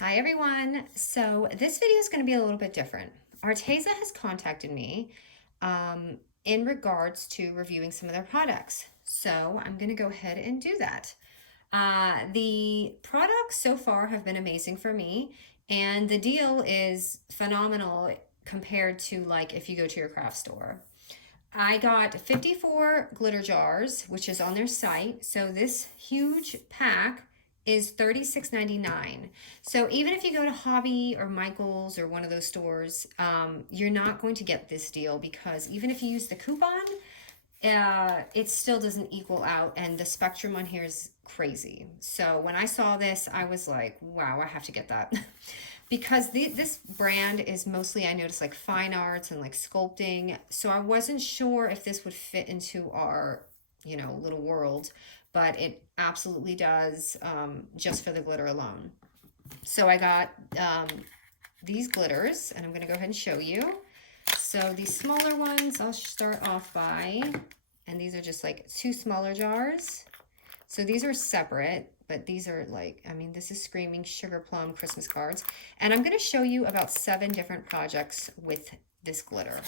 Hi everyone. So this video is going to be a little bit different. Arteza has contacted me in regards to reviewing some of their products. So I'm going to go ahead and do that. The products so far have been amazing for me, and the deal is phenomenal compared to like if you go to your craft store. I got 54 glitter jars, which is on their site. So this huge pack is $36.99. So even if you go to Hobby or Michael's or one of those stores, you're not going to get this deal because even if you use the coupon, it still doesn't equal out, and the spectrum on here is crazy. So when I saw this, I was like, wow, I have to get that. Because this brand is mostly, I noticed, like fine arts and like sculpting. So I wasn't sure if this would fit into our, little world, but it absolutely does, just for the glitter alone. So I got these glitters, and I'm going to go ahead and show you. So these smaller ones, I'll start off by, and these are just like two smaller jars. So these are separate, but these are like, I mean, this is screaming sugar plum Christmas cards. And I'm going to show you about 7 different projects with this glitter.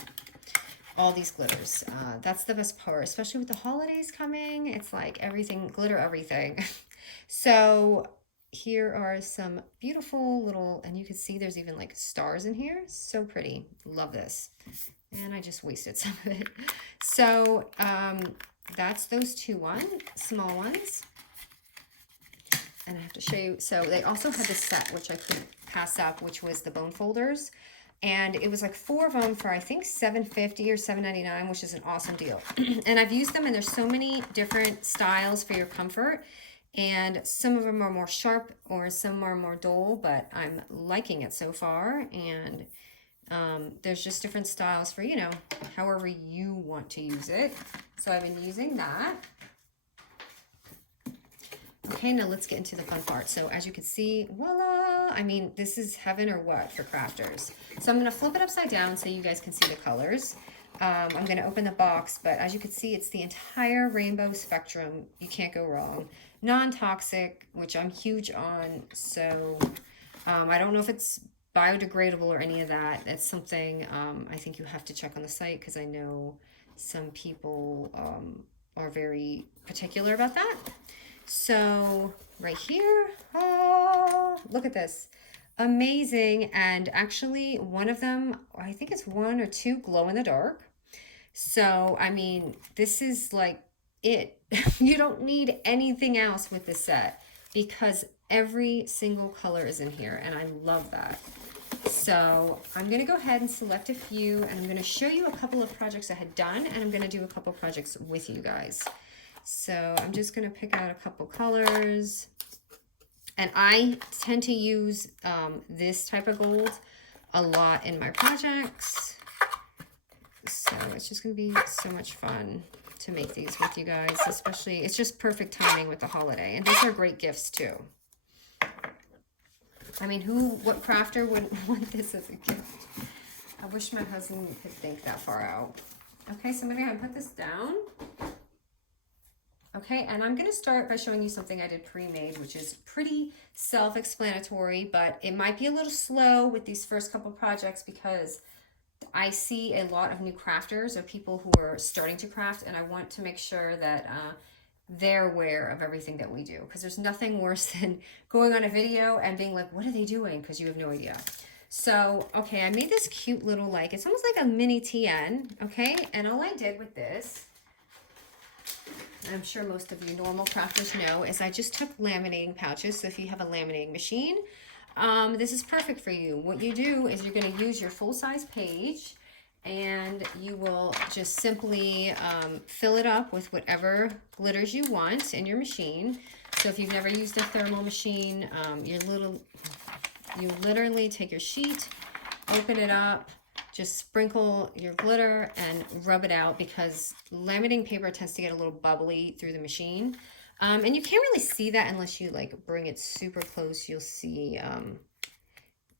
All these glitters. That's the best part, especially with the holidays coming. It's like everything, glitter everything. So here are some beautiful little, and you can see there's even like stars in here. So pretty. Love this. And I just wasted some of it. So that's those small ones. And I have to show you. So they also had this set, which I couldn't pass up, which was the bone folders. And it was like 4 of them for, I think, $7.50 or $7.99, which is an awesome deal. And I've used them, and there's so many different styles for your comfort. And some of them are more sharp or some are more dull, but I'm liking it so far. And there's just different styles for, however you want to use it. So I've been using that. Okay, now let's get into the fun part. So as you can see, voila! I mean, this is heaven or what for crafters. So I'm going to flip it upside down so you guys can see the colors. I'm going to open the box, but as you can see, it's the entire rainbow spectrum. You can't go wrong. Non-toxic, which I'm huge on. So I don't know if it's biodegradable or any of that. That's something I think you have to check on the site, because I know some people are very particular about that. So right here, oh, look at this. Amazing. And actually one of them, I think it's 1 or 2 glow in the dark. So, I mean, this is like it. You don't need anything else with this set because every single color is in here, and I love that. So I'm going to go ahead and select a few, and I'm going to show you a couple of projects I had done, and I'm going to do a couple projects with you guys. So I'm just going to pick out a couple colors, and I tend to use this type of gold a lot in my projects. So it's just going to be so much fun to make these with you guys, especially it's just perfect timing with the holiday, and these are great gifts too. I mean, what crafter wouldn't want this as a gift? I wish my husband could think that far out. Okay, so I'm going to put this down. Okay, and I'm going to start by showing you something I did pre-made, which is pretty self-explanatory, but it might be a little slow with these first couple projects because I see a lot of new crafters or people who are starting to craft, and I want to make sure that they're aware of everything that we do, because there's nothing worse than going on a video and being like, what are they doing? Because you have no idea. So, okay, I made this cute little, like, it's almost like a mini TN, okay? And all I did with this, I'm sure most of you normal crafters know, is I just took laminating pouches. So if you have a laminating machine, this is perfect for you. What you do is you're going to use your full-size page, and you will just simply fill it up with whatever glitters you want in your machine. So if you've never used a thermal machine, you literally take your sheet, open it up, just sprinkle your glitter and rub it out, because laminating paper tends to get a little bubbly through the machine. And you can't really see that unless you like bring it super close. You'll see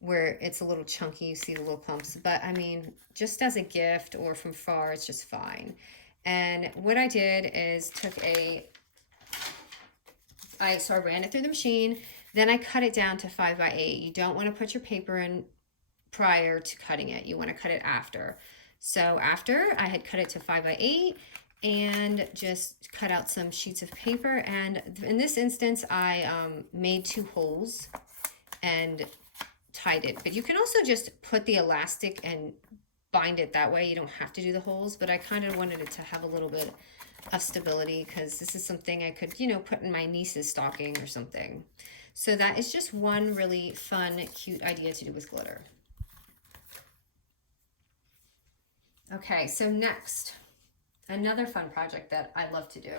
where it's a little chunky, you see the little clumps. But I mean, just as a gift or from far, it's just fine. And what I did is took so I ran it through the machine. Then I cut it down to 5 by 8. You don't want to put your paper in prior to cutting it. You want to cut it after. So after I had cut it to 5 by 8 and just cut out some sheets of paper, and in this instance I made 2 holes and tied it. But you can also just put the elastic and bind it that way. You don't have to do the holes, but I kind of wanted it to have a little bit of stability because this is something I could, you know, put in my niece's stocking or something. So that is just one really fun, cute idea to do with glitter. Okay, so next, another fun project that I love to do.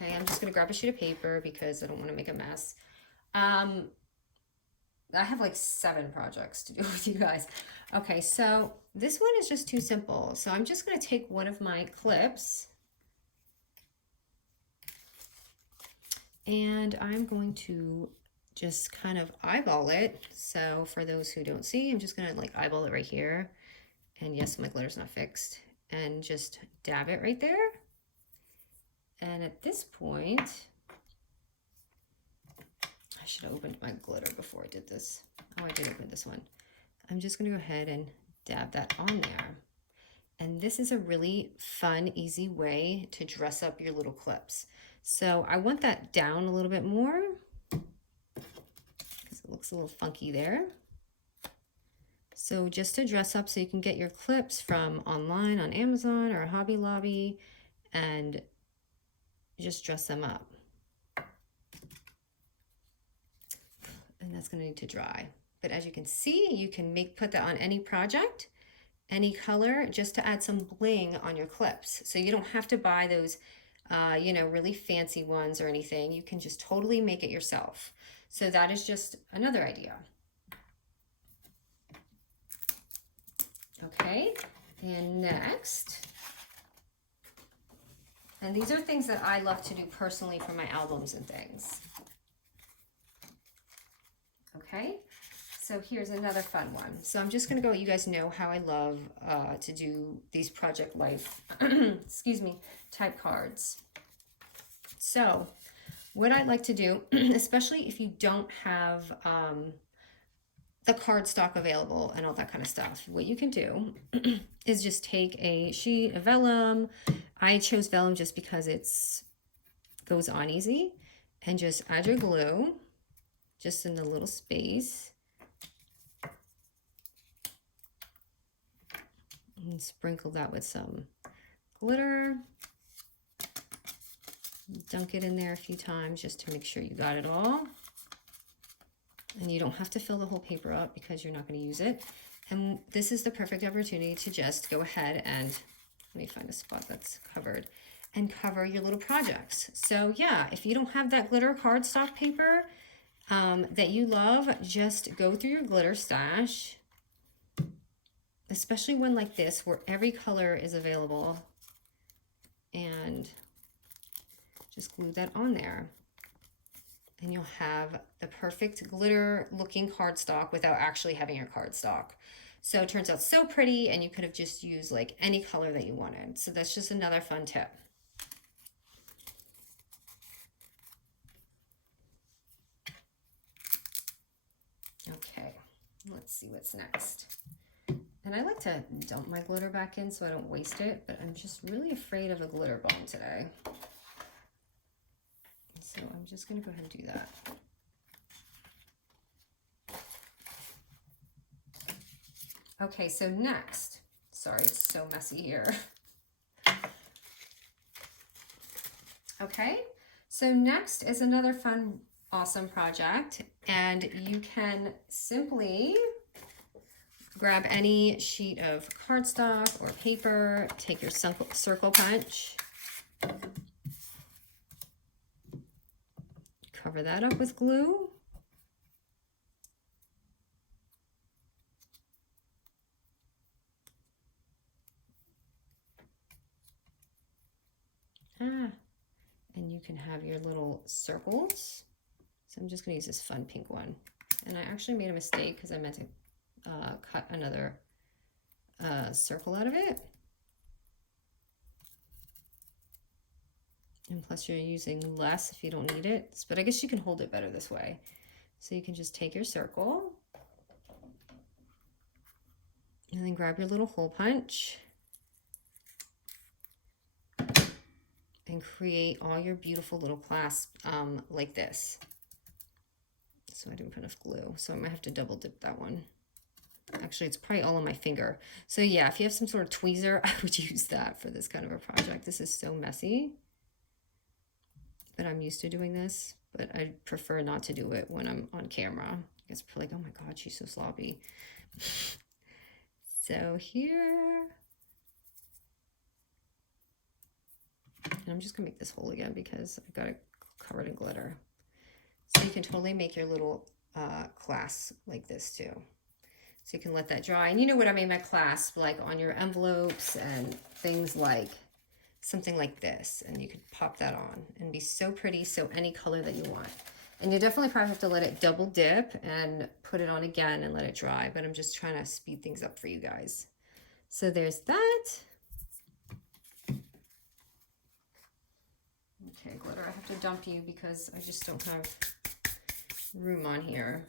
Okay, I'm just gonna grab a sheet of paper because I don't want to make a mess. I have like 7 projects to do with you guys. Okay, so this one is just too simple. So I'm just gonna take one of my clips and I'm going to just kind of eyeball it. So for those who don't see, I'm just gonna like eyeball it right here. And yes, my glitter's not fixed. And just dab it right there. And at this point, I should have opened my glitter before I did this. Oh, I did open this one. I'm just gonna go ahead and dab that on there. And this is a really fun, easy way to dress up your little clips. So I want that down a little bit more because it looks a little funky there. So just to dress up so you can get your clips from online on Amazon or Hobby Lobby and just dress them up. And that's gonna need to dry. But as you can see, you can put that on any project, any color, just to add some bling on your clips. So you don't have to buy those, you know, really fancy ones or anything. You can just totally make it yourself. So that is just another idea. Okay, and next, and these are things that I love to do personally for my albums and things. Okay, so here's another fun one. So I'm just gonna go, you guys know how I love to do these Project Life, excuse me, type cards. So what I like to do, especially if you don't have the cardstock available and all that kind of stuff, what you can do is just take a sheet of vellum. I chose vellum just because it's goes on easy, and just add your glue just in the little space and sprinkle that with some glitter. Dunk it in there a few times just to make sure you got it all. And you don't have to fill the whole paper up because you're not going to use it. And this is the perfect opportunity to just go ahead and, let me find a spot that's covered, and cover your little projects. So yeah, if you don't have that glitter cardstock paper that you love, just go through your glitter stash, especially one like this where every color is available, and just glue that on there. And you'll have the perfect glitter looking cardstock without actually having your cardstock. So it turns out so pretty, and you could have just used like any color that you wanted. So that's just another fun tip. Okay, let's see what's next. And I like to dump my glitter back in so I don't waste it, but I'm just really afraid of a glitter bomb today. So I'm just gonna go ahead and do that. Okay, so next, sorry, it's so messy here. Okay, so next is another fun, awesome project, and you can simply grab any sheet of cardstock or paper, take your circle punch, cover that up with glue. And you can have your little circles. So I'm just gonna use this fun pink one. And I actually made a mistake because I meant to cut another circle out of it. And plus you're using less if you don't need it, but I guess you can hold it better this way. So you can just take your circle and then grab your little hole punch and create all your beautiful little clasps like this. So I didn't put enough glue, so I might have to double dip that one. Actually, it's probably all on my finger. So yeah, if you have some sort of tweezer, I would use that for this kind of a project. This is so messy, but I'm used to doing this, but I prefer not to do it when I'm on camera. It's like, oh my God, she's so sloppy. So here, and I'm just gonna make this hole again because I've got it covered in glitter. So you can totally make your little clasp like this too. So you can let that dry. And you know what I mean by clasp, like on your envelopes and things like something like this. And you could pop that on and be so pretty. So any color that you want. And you definitely probably have to let it double dip and put it on again and let it dry. But I'm just trying to speed things up for you guys. So there's that. Okay, glitter, I have to dump you because I just don't have room on here.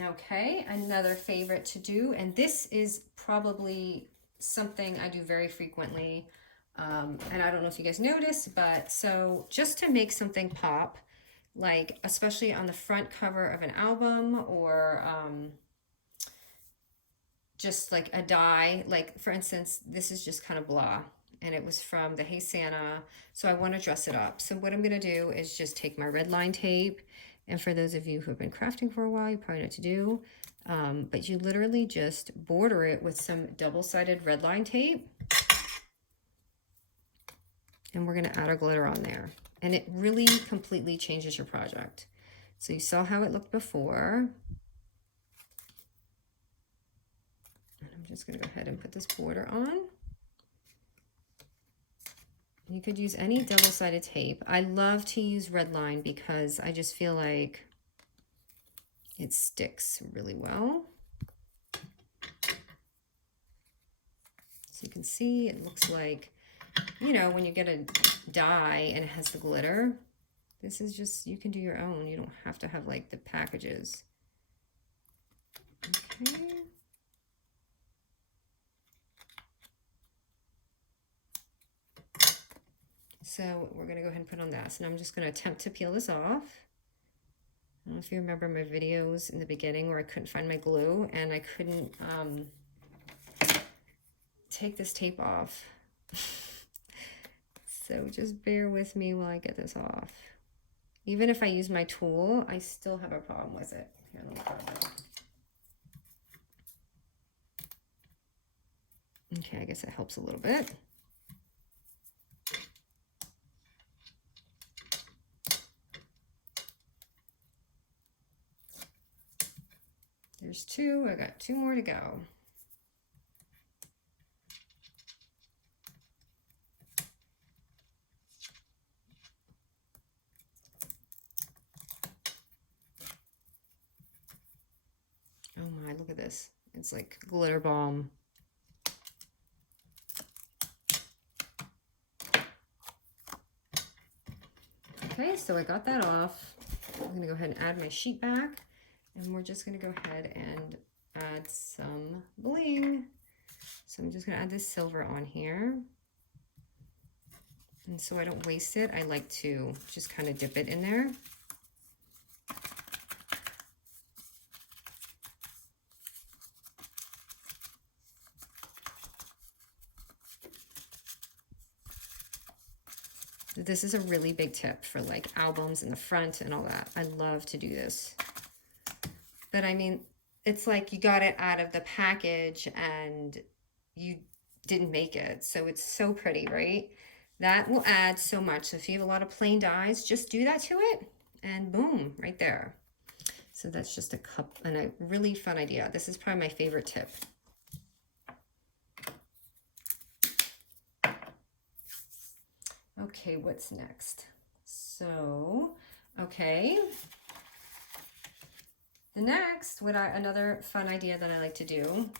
Okay, another favorite to do, and this is probably something I do very frequently, and I don't know if you guys notice, but so just to make something pop, like especially on the front cover of an album or just like a die, like for instance, this is just kind of blah, and it was from the Hey Santa, so I want to dress it up. So what I'm going to do is just take my red line tape, and for those of you who have been crafting for a while, you probably know what to do, but you literally just border it with some double-sided red line tape, and we're going to add our glitter on there, and it really completely changes your project. So you saw how it looked before. And I'm just going to go ahead and put this border on. You could use any double-sided tape. I love to use red line because I just feel like it sticks really well. So you can see it looks like, you know, when you get a die and it has the glitter, this is just, you can do your own. You don't have to have like the packages. Okay. So we're going to go ahead and put on this, and I'm just going to attempt to peel this off. I don't know if you remember my videos in the beginning where I couldn't find my glue and I couldn't take this tape off. So just bear with me while I get this off. Even if I use my tool, I still have a problem with it. Here, let me try that. Okay, I guess it helps a little bit. There's two. I got two more to go. Oh my, look at this. It's like glitter bomb. Okay, so I got that off. I'm going to go ahead and add my sheet back. And we're just going to go ahead and add some bling. So I'm just going to add this silver on here. And so I don't waste it, I like to just kind of dip it in there. This is a really big tip for like albums in the front and all that. I love to do this. But I mean, it's like you got it out of the package and you didn't make it. So it's so pretty, right? That will add so much. So if you have a lot of plain dies, just do that to it and boom, right there. So that's just a cup and a really fun idea. This is probably my favorite tip. Okay, what's next? So, okay. The next, another fun idea that I like to do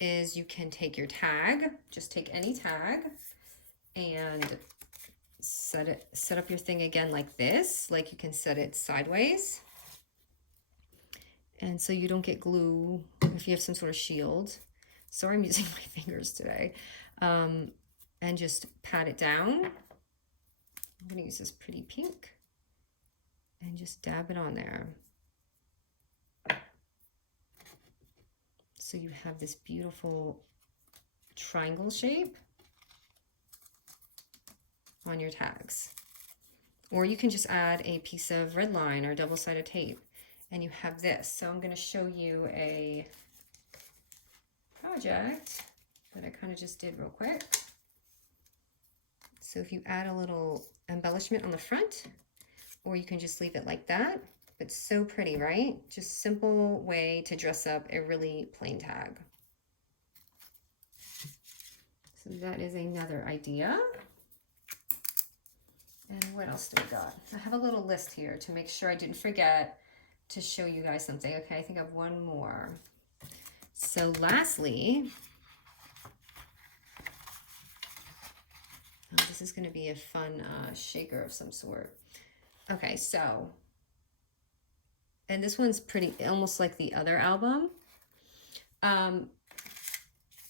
is you can take your tag, just take any tag, and set up your thing again like this, like you can set it sideways. And so you don't get glue if you have some sort of shield. Sorry, I'm using my fingers today. And just pat it down. I'm gonna use this pretty pink and just dab it on there. So you have this beautiful triangle shape on your tags. Or you can just add a piece of red line or double-sided tape and you have this. So I'm going to show you a project that I kind of just did real quick. So if you add a little embellishment on the front, or you can just leave it like that. It's so pretty, right? Just simple way to dress up a really plain tag. So that is another idea. And what else do we got? I have a little list here to make sure I didn't forget to show you guys something. Okay, I think I have one more. So lastly, oh, this is going to be a fun shaker of some sort. Okay, so, and this one's pretty, almost like the other album,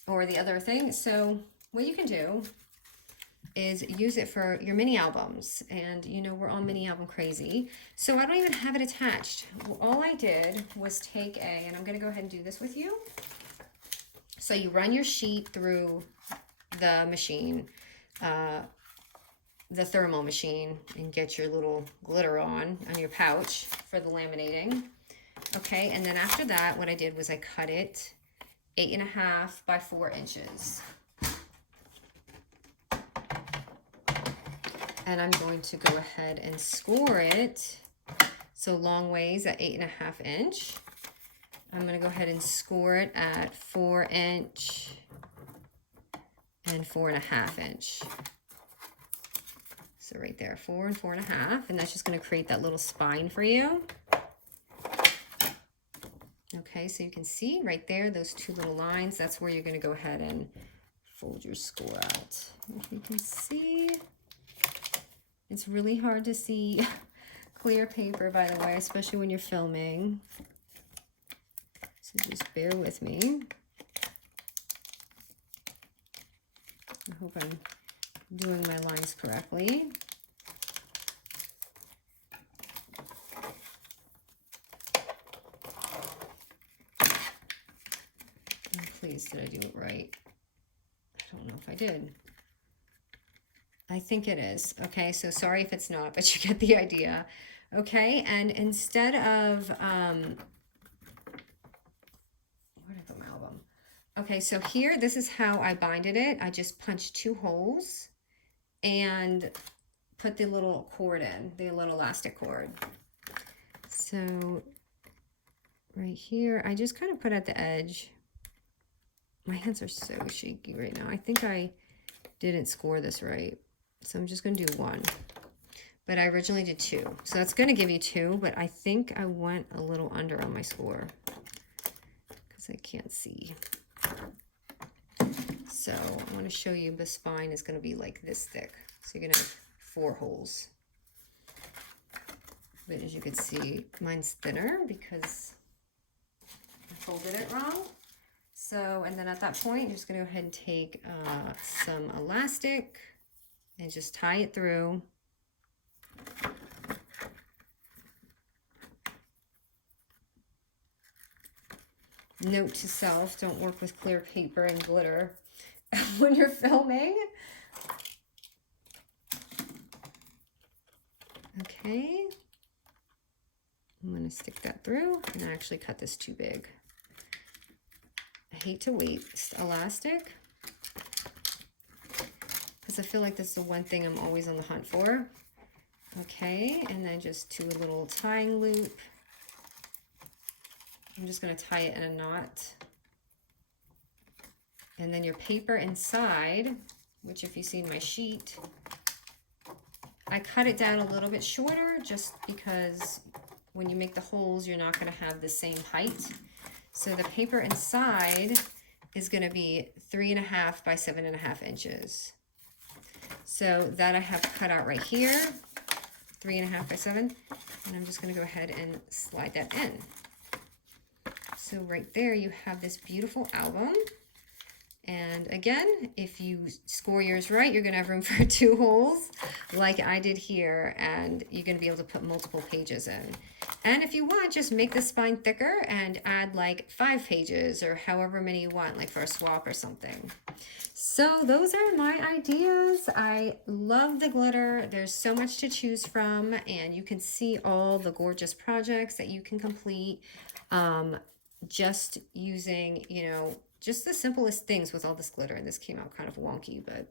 or the other thing. So what you can do is use it for your mini albums. And you know, we're all mini album crazy. So I don't even have it attached. Well, all I did was take and I'm gonna go ahead and do this with you. So you run your sheet through the machine, the thermal machine, and get your little glitter on your pouch for the laminating. Okay, and then after that, what I did was I cut it 8.5 by 4 inches. And I'm going to go ahead and score it. So long ways at 8.5 inch. I'm going to go ahead and score it at 4 inch and 4.5 inch. So right there, 4 and 4.5, and that's just going to create that little spine for you. Okay, so you can see right there, those two little lines, that's where you're going to go ahead and fold your score out. If you can see, it's really hard to see clear paper, by the way, especially when you're filming. So just bear with me. I hope I'm doing my lines correctly. And please, did I do it right? I don't know if I did. I think it is. Okay, so sorry if it's not, but you get the idea. Okay, and instead of, where did I put my album? Okay, so here, this is how I binded it. I just punched 2 holes and put the little cord in, the little elastic cord. So right here, I just kind of put at the edge. My hands are so shaky right now. I think I didn't score this right. So I'm just going to do 1. But I originally did 2. So that's going to give you 2, but I think I went a little under on my score because I can't see. So I want to show you the spine is going to be like this thick. So you're going to have 4 holes. But as you can see, mine's thinner because I folded it wrong. So, and then at that point, you're just going to go ahead and take some elastic and just tie it through. Note to self, don't work with clear paper and glitter when you're filming. Okay. I'm going to stick that through, and I actually cut this too big. I hate to waste elastic because I feel like that's the one thing I'm always on the hunt for. Okay, and then just do a little tying loop. I'm just going to tie it in a knot. And then your paper inside, which if you've seen my sheet, I cut it down a little bit shorter just because when you make the holes, you're not going to have the same height. So the paper inside is going to be 3.5 by 7.5 inches. So that I have cut out right here, 3.5 by 7, and I'm just going to go ahead and slide that in. So right there you have this beautiful album. And again, if you score yours right, you're going to have room for 2 holes like I did here, and you're going to be able to put multiple pages in. And if you want, just make the spine thicker and add like 5 pages or however many you want, like for a swap or something. So those are my ideas. I love the glitter. There's so much to choose from, and you can see all the gorgeous projects that you can complete just using, you know, just the simplest things with all this glitter. And this came out kind of wonky, but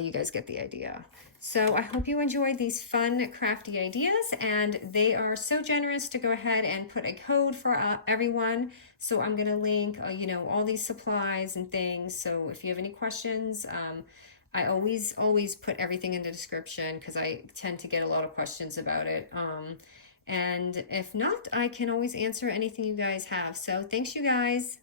you guys get the idea. So I hope you enjoyed these fun, crafty ideas, and they are so generous to go ahead and put a code for everyone. So I'm going to link, you know, all these supplies and things. So if you have any questions, I always put everything in the description because I tend to get a lot of questions about it. And if not, I can always answer anything you guys have. So thanks, you guys.